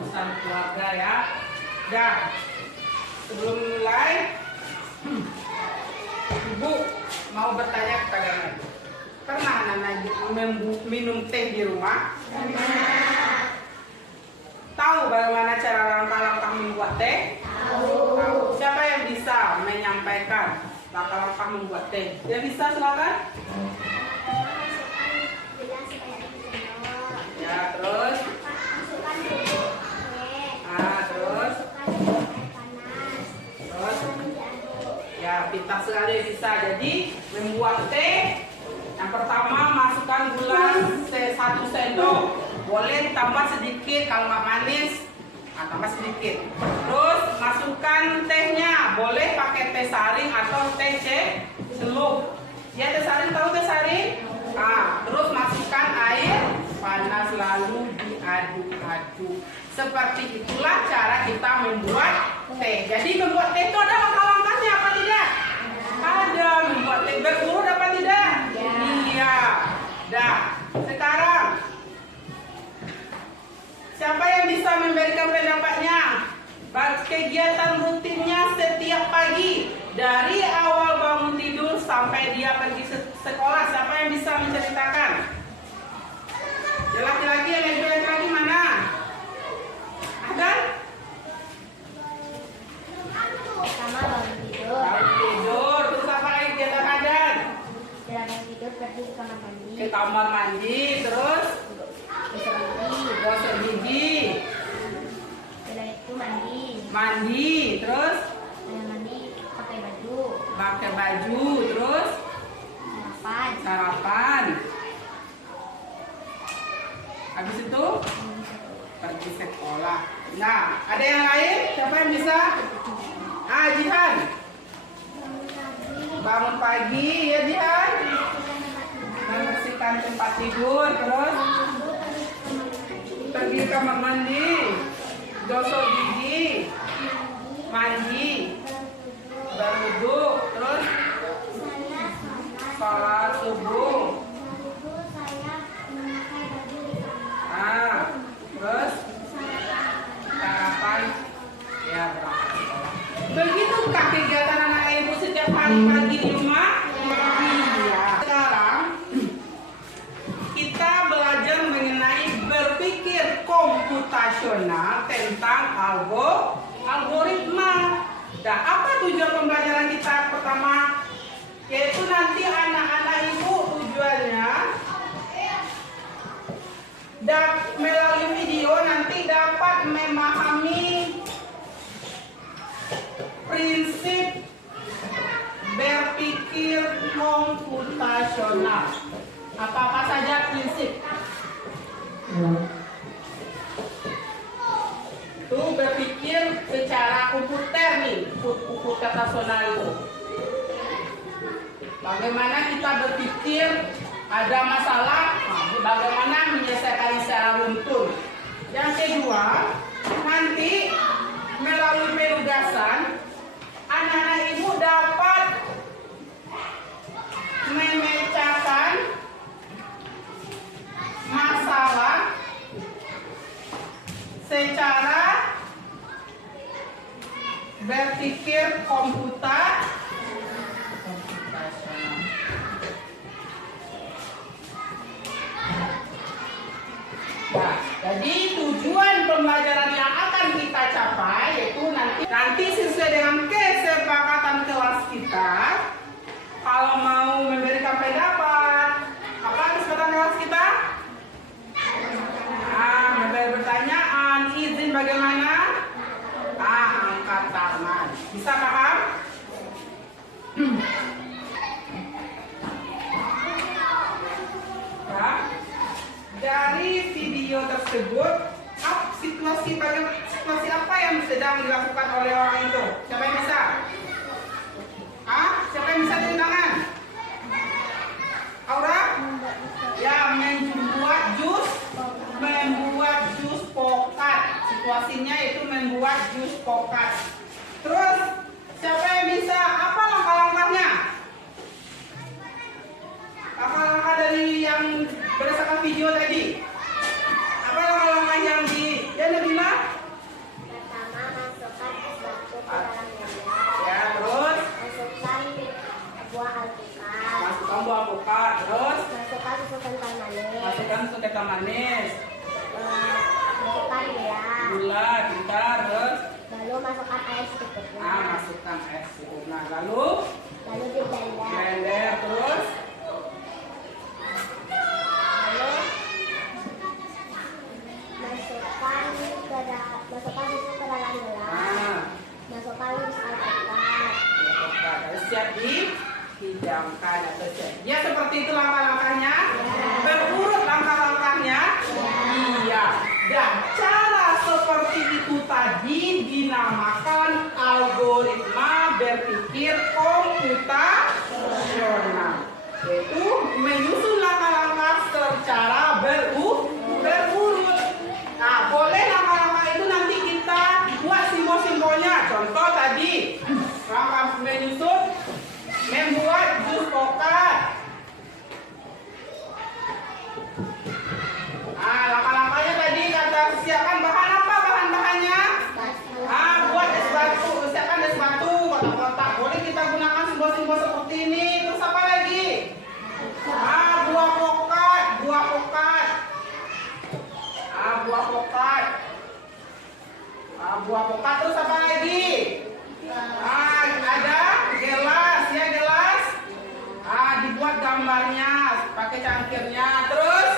urusan keluarga ya. Dan sebelum mulai, Ibu mau bertanya kepada Nana. Pernah Nana minum teh di rumah? Tahu bagaimana cara langkah-langkah membuat teh? Tahu. Siapa yang bisa menyampaikan langkah-langkah membuat teh? Yang bisa silakan. Ya, terus? Terus? Ya, pintar sekali bisa. Jadi, membuat teh, yang pertama masukkan gula 1 sendok. Boleh ditambah sedikit kalau nggak manis, tambah sedikit. Terus masukkan tehnya, boleh pakai teh saring atau teh celup. Ya, teh saring, tahu teh saring? Terus masukkan air panas lalu diaduk-aduk. Seperti itulah cara kita membuat teh. Jadi membuat teh itu ada langkah-langkahnya apa tidak? Ada. Membuat teh berurut apa tidak? Iya. Dah. Sekarang siapa yang bisa memberikan pendapatnya? Kegiatan rutinnya setiap pagi dari awal bangun tidur sampai dia pergi sekolah. Siapa yang bisa menceritakan? Ya, laki-laki yang laki-laki mana? Ada? Pertama bangun tidur. Bangun tidur. Terus apa lagi kegiatan kajian? Setelah bangun tidur pergi ke kamar mandi. Ke kamar mandi. Terus? Gosok gigi. Setelah itu mandi. Mandi. Terus? Setelah mandi pakai baju. Pakai baju. Terus? Sarapan. Sarapan. Habis itu? Pergi sekolah. Nah, ada yang lain? Siapa yang bisa? Jihan. Bangun pagi ya Jihan. Membersihkan tempat tidur. Terus? Pergi kamar mandi. Gosok gigi. Mandi. Berwudu. Terus? Sholat subuh. Terus sarapan, ya berangkat sekolah. Begitukah kegiatan anak ibu setiap hari pagi di rumah? Iya. Sekarang kita belajar mengenai berpikir komputasional tentang algoritma. Dan apa tujuan pembelajaran kita pertama? Yaitu nanti anak-anak ibu tujuannya melalui video nanti dapat memahami prinsip berpikir komputasional. Apa-apa saja prinsip? Itu berpikir secara komputer nih, komputasional itu. Bagaimana kita berpikir ada masalah, bagaimana menyelesaikannya secara runtun. Yang kedua, nanti melalui penugasan, anak-anak ibu dapat memecahkan masalah secara berpikir komputasional. Nah, jadi tujuan pembelajaran yang akan kita capai yaitu nanti sesuai dengan kesepakatan kelas kita, kalau mau memberikan pendapat, apa kesepakatan kelas kita? Memberi pertanyaan, izin bagaimana? Angkat tangan. Bisa paham? Ya. Dari video tersebut, situasi apa yang sedang dilakukan oleh orang itu? Siapa yang bisa? Siapa yang bisa tunjuk tangan? Aura? Ya, membuat jus pokat. Situasinya itu membuat jus pokat. Terus, siapa yang bisa? Apa langkah-langkahnya? Langkah-langkah dari yang berdasarkan video tadi. Apa langkah-langkah yang di Nabila? manis. Masukkan gula. Gula, pintar. Terus Lalu masukkan air secukupnya. masukkan es sirup. Nah, lalu Lalu di blender. blender. Terus Lalu masukkan susu ke dalam gelas. Masukkan lurus alpukat. harus siap dihidangkan atau siap. Ya, seperti itu langkah-langkahnya. Berurut langkah-langkahnya. Iya. Dan cara seperti itu tadi dinamakan algoritma berpikir komputasional. Yaitu menyusun langkah-langkah secara berurut. Nah, boleh langkah-langkah itu nanti kita buat simbol-simbolnya. Contoh tadi, langkah menyusun, membuat jus pokat. Langkah-langkahnya tadi kata siapkan bahan apa bahan-bahannya? Buat es batu, siapkan es batu, kotak-kotak. Boleh kita gunakan simbol-simbol seperti ini. Terus apa lagi? Buah pokat, buah pokat. Buah pokat. Buah pokat. Terus apa lagi? Ada gelas, ya gelas. Dibuat gambarnya, pakai cangkirnya. Terus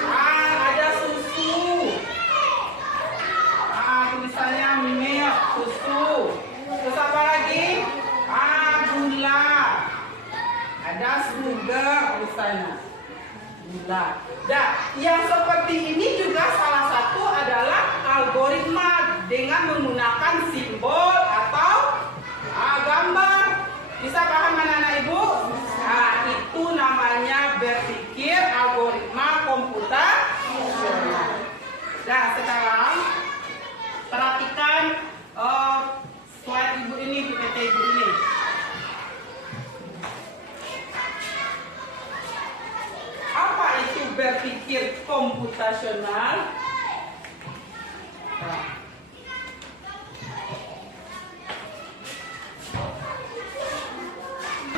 ada susu. Tulisannya milk, susu. Terus apa lagi? Gula. Ada sugar tulisannya. Gula. Nah, yang seperti ini juga salah satu adalah algoritma dengan menggunakan simbol atau gambar. Bisa paham anak-anak ibu? Itu namanya berpikir algoritma komputasional. Nah, sekarang perhatikan slide ibu ini, PPT ibu ini. Apa itu berpikir komputasional?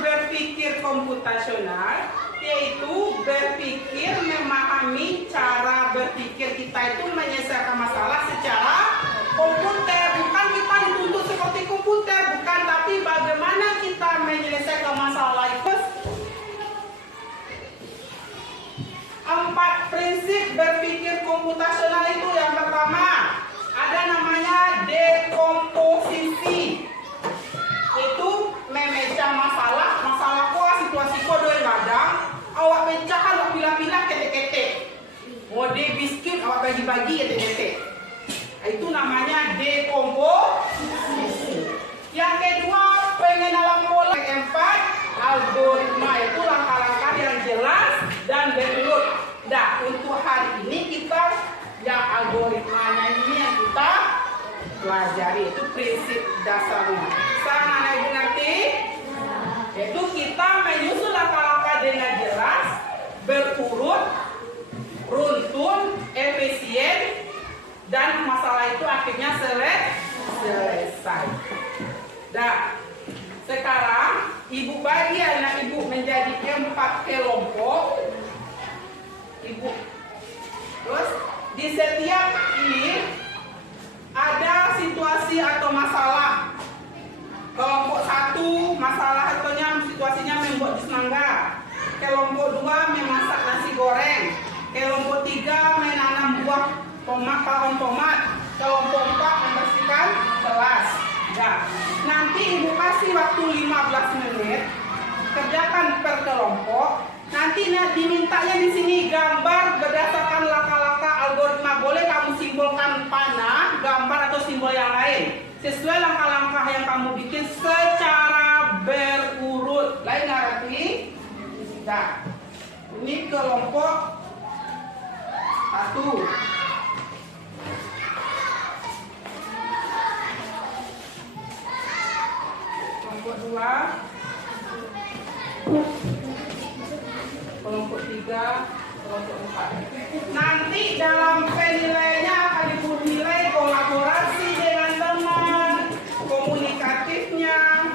Berpikir komputasional yaitu berpikir memahami cara berpikir kita itu menyelesaikan masalah secara komputer. Bukan kita dituntut seperti komputer, bukan, tapi bagaimana kita menyelesaikan masalah itu. 4 prinsip berpikir komputasional itu. Yang pertama, ada namanya dekomposisi. Itu memeca masalah ko situasi ko doi madang, awak pecahkan, awak pilah-pilah ketek-ketek. Mode biskuit awak bagi-bagi ketek-ketek. Itu namanya dekomposisi. Yang kedua, pengenalan pola. Yang keempat, algoritma, itu langkah-langkah yang jelas dan berurut. Nah, untuk hari ini kita yang algoritmanya ini yang kita pelajari, itu prinsip dasarnya. Sama anak ibu ngerti? Yaitu kita menyusun langkah-langkah dengan jelas, berurut, runtun, efisien, dan masalah itu akhirnya selesai. Nah, sekarang ibu bagi anak ibu menjadi 4 kelompok. Ibu, terus di setiap ini ada situasi atau masalah. Kelompok 1 masalah atau situasinya membuat jus mangga. Kelompok 2 memasak nasi goreng. Kelompok 3 menanam buah tomat, pohon tomat. Kelompok 4 membersihkan kelas. Nah, nanti ibu kasih waktu 15 menit. Kerjakan per kelompok. Nanti dimintanya di sini gambar berdasarkan langkah-langkah algoritma. Boleh kamu simbolkan panah, gambar atau simbol yang lain sesuai langkah-langkah yang kamu bikin secara berurut. Lain ngerti? Nah, ini kelompok 1. Kelompok 2. Kelompok 3, kelompok 4. Nanti dalam penilaiannya akan dinilai kolaborasi dengan teman, komunikatifnya.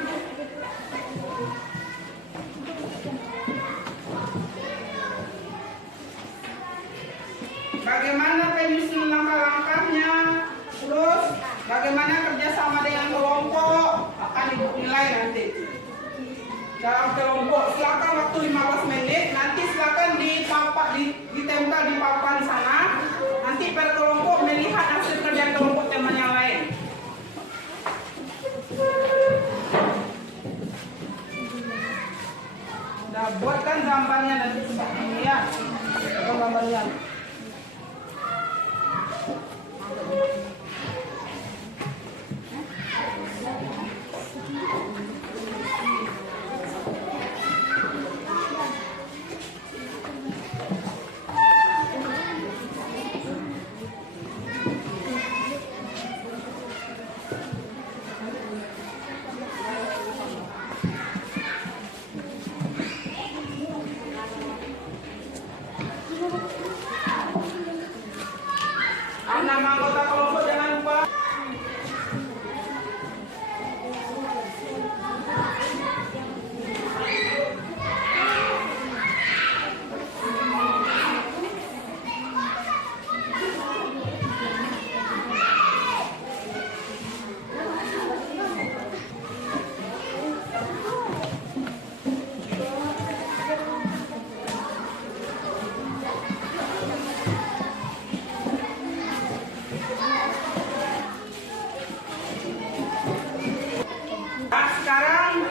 nama anggota kelompok jangan lupa. Nah, sekarang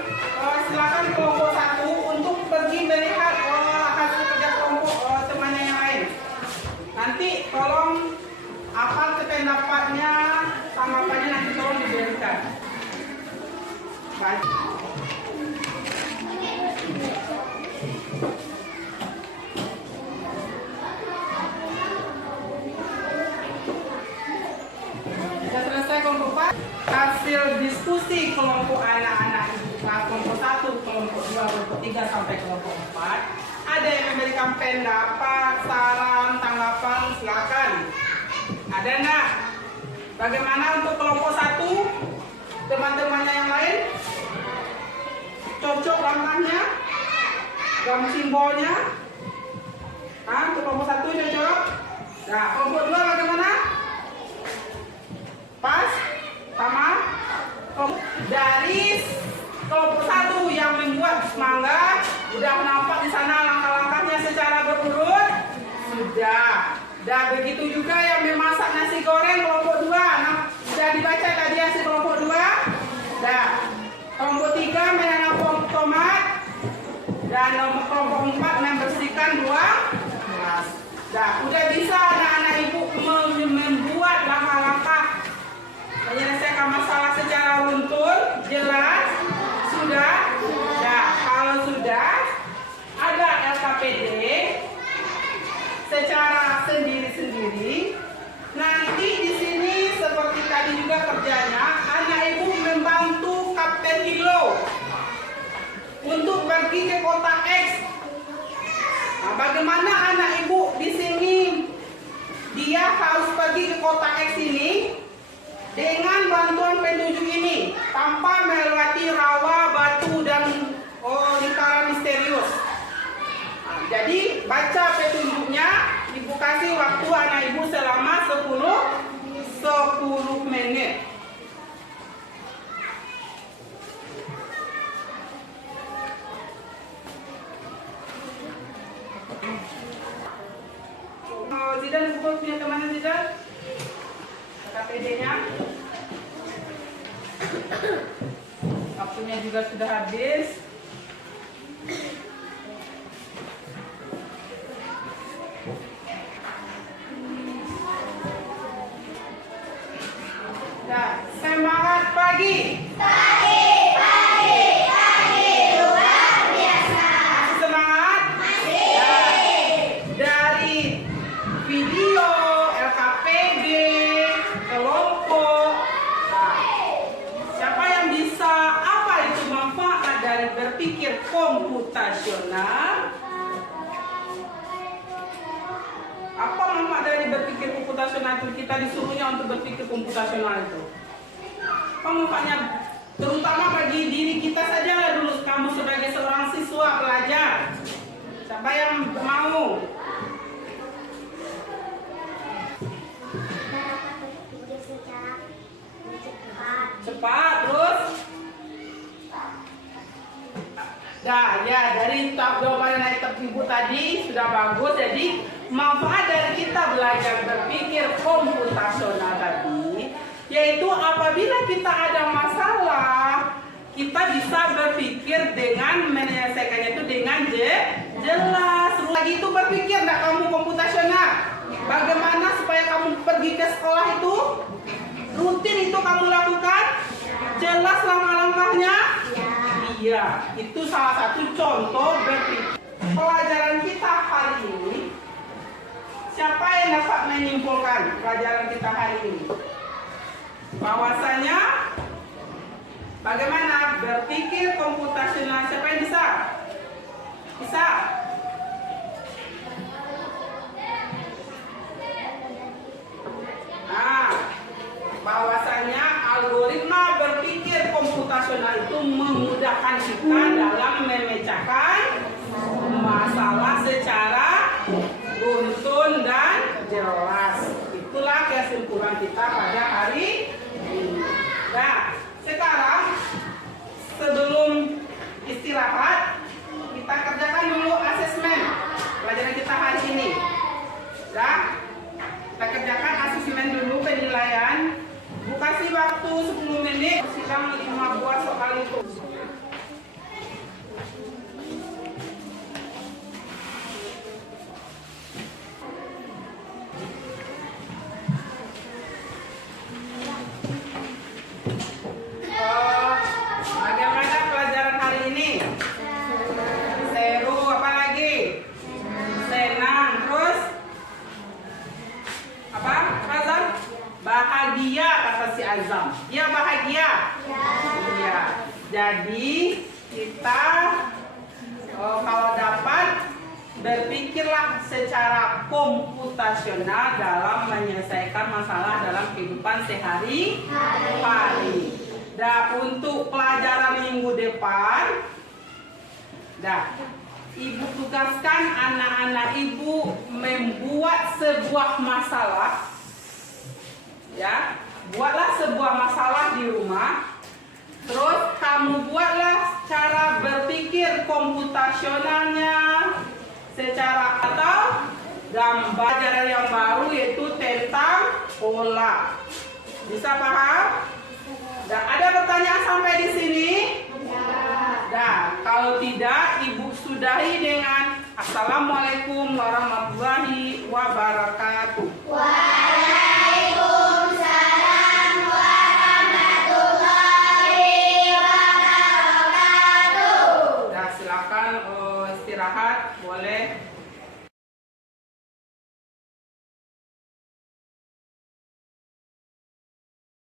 silakan kelompok 1 untuk pergi melihat hasil kerja kelompok temannya yang lain. Nanti tolong apa pendapatnya, tanggapannya nanti tolong diberikan. Baik. Sudah selesai kelompok 4. Hasil diskusi kelompok anak-anak kelompok 1, kelompok 2, kelompok 3 sampai kelompok 4. Ada yang memberikan pendapat, saran, tanggapan, silakan. Ada enggak? Bagaimana untuk kelompok 1? Teman-temannya yang lain? Cocok langkahnya? Gambar simbolnya? Untuk kelompok 1 cocok? Nah, kelompok 2 bagaimana? Pas? Sama? Dari kelompok 1 yang membuat semangat, udah nampak di sana langkah-langkahnya secara berurut? Sudah. Dan begitu juga yang memasak nasi goreng kelompok 2. Nah, sudah dibaca tadi hasil kelompok 2? Dah. Kelompok 3 menanam tomat. Dan kelompok 4 membersihkan buah. Dah, udah bisa anak-anak ibu membuat langkah-langkah menyelesaikan masalah secara runtun, jelas, sudah. Nah, kalau sudah ada LKPD secara sendiri-sendiri, nanti di sini seperti tadi juga kerjanya, anak ibu membantu Kapten Hilo untuk pergi ke kota X. Nah, bagaimana anak ibu di sini dia harus pergi ke kota X ini? Dengan bantuan petunjuk ini, tanpa melewati rawa, batu, dan lingkaran misterius. Nah, jadi baca petunjuknya, ibu kasih waktu anak ibu selama 10 menit. Zidan, buku punya temannya Zidan? KPD-nya waktunya juga sudah habis. Nah, semangat pagi. Pagi, luar biasa. Masih semangat? Masih. Dari video LKPD kelompok. Siapa yang bisa apa itu manfaat dari berpikir komputasional? Apa manfaat dari berpikir komputasional itu? Kita disuruhnya untuk berpikir komputasional itu. Apa manfaatnya? Terutama bagi diri kita saja dulu, kamu sebagai seorang siswa pelajar. Siapa yang mau? Cepat, terus. Nah, ya dari jawaban yang ibu tadi sudah bagus. Jadi manfaat dari kita belajar berpikir komputasional tadi, yaitu apabila kita ada masalah, kita bisa berpikir dengan menyelesaikannya itu dengan jelas. Lagi itu berpikir enggak kamu komputasional? Bagaimana supaya kamu pergi ke sekolah itu? Rutin itu kamu lakukan? Jelas langkah-langkahnya? Iya, itu salah satu contoh berpikir. Pelajaran kita hari ini, siapa yang dapat menyimpulkan pelajaran kita hari ini? Bahwasanya bagaimana berpikir komputasional, siapa yang bisa? Bisa? kita pada hari ini. Nah, sekarang sebelum istirahat, kita kerjakan dulu asesmen pelajaran kita hari ini. Nah, kita kerjakan asesmen dulu penilaian. Bu kasih waktu 10 menit, sidang 5 buah soal itu. Bagaimana pelajaran hari ini? Seru, apa lagi? Senang, terus apa? Azam? Bahagia kata si Azam. Iya bahagia? Iya. Jadi kita kalau dapat berpikirlah secara komputasional dalam menyelesaikan masalah dalam kehidupan sehari-hari. Dan untuk pelajaran minggu depan, ibu tugaskan anak-anak ibu membuat sebuah masalah. Ya, buatlah sebuah masalah di rumah. Terus kamu buatlah cara berpikir komputasionalnya secara atau gambar pelajaran yang baru yaitu tentang pola. Bisa paham? Dan ada pertanyaan sampai di sini? Nah, kalau tidak, ibu sudahi dengan Assalamualaikum warahmatullahi wabarakatuh.